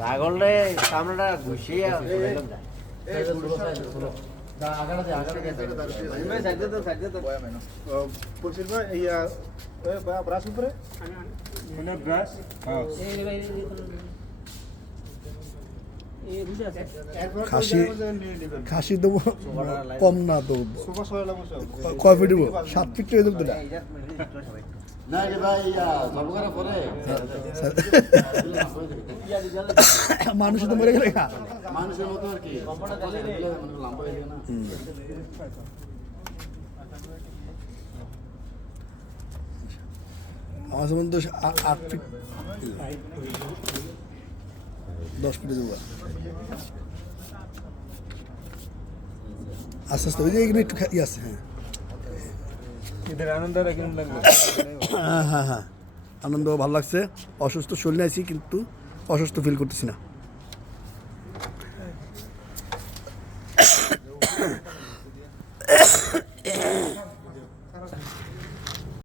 ছাগল রে সামনেটা ঘুষিয়ে খাসি দেবো কম না তো কয় ফিট দেবো 7 ফিট হয়ে যাবে তো মানুষ তো মরে গেলে মানুষের মতো আর কি আমার যেমন তো 8 ফিট 10 ফিটে দেবো আস্তে আস্তে ওই যে এখানে একটু ইয়ে আছে। হ্যাঁ হ্যাঁ হ্যাঁ আনন্দ ভালো লাগছে। অসুস্থ শরীরে আছি কিন্তু অসুস্থ ফিল করতেছি না।